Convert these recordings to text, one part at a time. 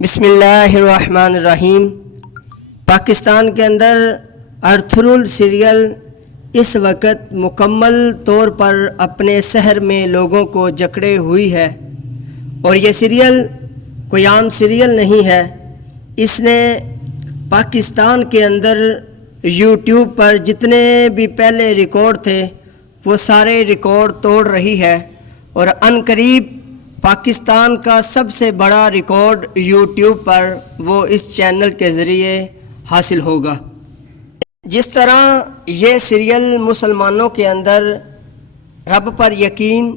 بسم اللہ الرحمن الرحیم۔ پاکستان کے اندر ارطغرل سیریل اس وقت مکمل طور پر اپنے سحر میں لوگوں کو جکڑے ہوئی ہے، اور یہ سیریل کوئی عام سیریل نہیں ہے۔ اس نے پاکستان کے اندر یوٹیوب پر جتنے بھی پہلے ریکارڈ تھے وہ سارے ریکارڈ توڑ رہی ہے، اور عنقریب پاکستان کا سب سے بڑا ریکارڈ یوٹیوب پر وہ اس چینل کے ذریعے حاصل ہوگا۔ جس طرح یہ سیریل مسلمانوں کے اندر رب پر یقین،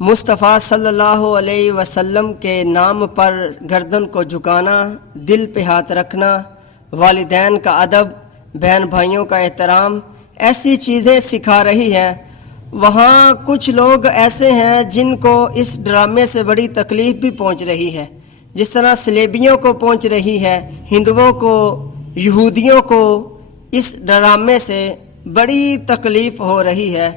مصطفیٰ صلی اللہ علیہ وسلم کے نام پر گردن کو جھکانا، دل پہ ہاتھ رکھنا، والدین کا ادب، بہن بھائیوں کا احترام، ایسی چیزیں سکھا رہی ہے، وہاں کچھ لوگ ایسے ہیں جن کو اس ڈرامے سے بڑی تکلیف بھی پہنچ رہی ہے۔ جس طرح سلیبیوں کو پہنچ رہی ہے، ہندوؤں کو، یہودیوں کو اس ڈرامے سے بڑی تکلیف ہو رہی ہے،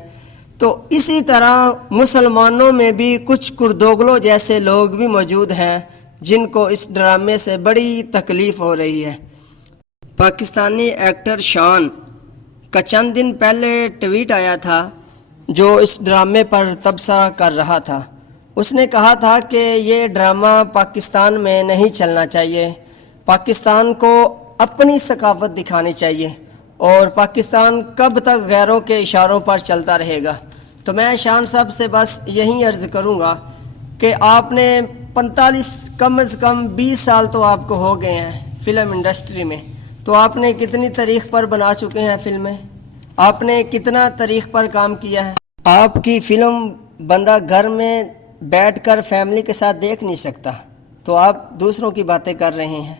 تو اسی طرح مسلمانوں میں بھی کچھ کردوگلوں جیسے لوگ بھی موجود ہیں جن کو اس ڈرامے سے بڑی تکلیف ہو رہی ہے۔ پاکستانی ایکٹر شان کا چند دن پہلے ٹویٹ آیا تھا جو اس ڈرامے پر تبصرہ کر رہا تھا۔ اس نے کہا تھا کہ یہ ڈرامہ پاکستان میں نہیں چلنا چاہیے، پاکستان کو اپنی ثقافت دکھانی چاہیے، اور پاکستان کب تک غیروں کے اشاروں پر چلتا رہے گا۔ تو میں شان صاحب سے بس یہی عرض کروں گا کہ آپ نے 45 کم از کم 20 سال تو آپ کو ہو گئے ہیں فلم انڈسٹری میں، تو آپ نے کتنی تاریخ پر بنا چکے ہیں فلمیں، آپ نے کتنا تاریخ پر کام کیا ہے۔ آپ کی فلم بندہ گھر میں بیٹھ کر فیملی کے ساتھ دیکھ نہیں سکتا، تو آپ دوسروں کی باتیں کر رہے ہیں،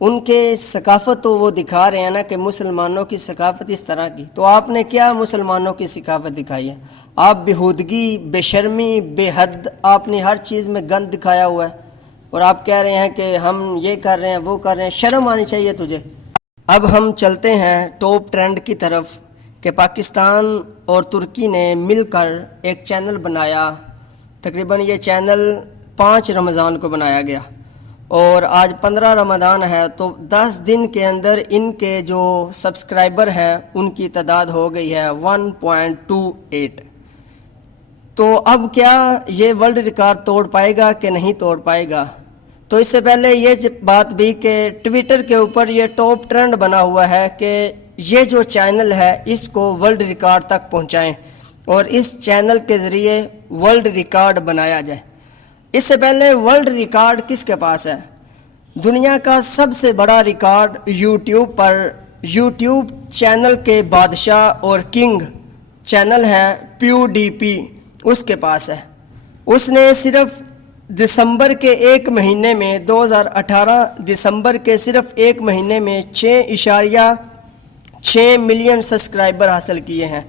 ان کے ثقافت تو وہ دکھا رہے ہیں نا کہ مسلمانوں کی ثقافت اس طرح کی، تو آپ نے کیا مسلمانوں کی ثقافت دکھائی ہے؟ آپ بےہودگی، بے شرمی، بے حد آپ نے ہر چیز میں گند دکھایا ہوا ہے، اور آپ کہہ رہے ہیں کہ ہم یہ کر رہے ہیں وہ کر رہے ہیں، شرم آنی چاہیے تجھے۔ اب ہم چلتے ہیں ٹاپ ٹرینڈ کی طرف کہ پاکستان اور ترکی نے مل کر ایک چینل بنایا، تقریباً یہ چینل 5 رمضان کو بنایا گیا، اور آج 15 رمضان ہے، تو 10 دن کے اندر ان کے جو سبسکرائبر ہیں ان کی تعداد ہو گئی ہے 1.28۔ تو اب کیا یہ ورلڈ ریکارڈ توڑ پائے گا کہ نہیں توڑ پائے گا؟ تو اس سے پہلے یہ بات بھی کہ ٹویٹر کے اوپر یہ ٹاپ ٹرینڈ بنا ہوا ہے کہ یہ جو چینل ہے اس کو ورلڈ ریکارڈ تک پہنچائیں، اور اس چینل کے ذریعے ورلڈ ریکارڈ بنایا جائے۔ اس سے پہلے ورلڈ ریکارڈ کس کے پاس ہے؟ دنیا کا سب سے بڑا ریکارڈ یوٹیوب پر، یوٹیوب چینل کے بادشاہ اور کنگ چینل ہے پیو ڈی پی، اس کے پاس ہے۔ اس نے صرف دسمبر کے ایک مہینے میں 2018 دسمبر کے صرف ایک مہینے میں 6.6 ملین سبسکرائبر حاصل کیے ہیں۔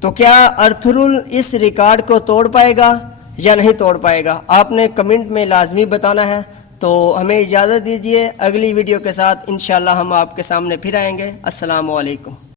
تو کیا ارطغرل اس ریکارڈ کو توڑ پائے گا یا نہیں توڑ پائے گا؟ آپ نے کمنٹ میں لازمی بتانا ہے۔ تو ہمیں اجازت دیجیے، اگلی ویڈیو کے ساتھ انشاءاللہ ہم آپ کے سامنے پھر آئیں گے۔ السلام علیکم۔